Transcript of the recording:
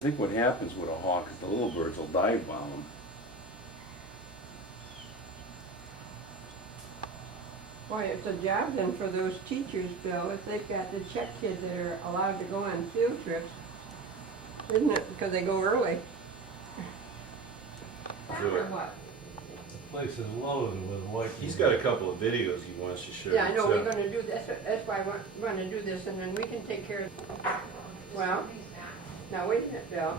I think what happens with a hawk is the little birds will dive bomb them. Boy, it's a job then for those teachers, Bill, if they've got to check kids that are allowed to go on field trips, isn't it, because they go early? Do Or it. what? The place is loaded with white. He's got a couple of videos he wants to show. Yeah, I know, we're so- gonna do this, that's why we're gonna do this, and then we can take care of, well, now wait a minute, Bill.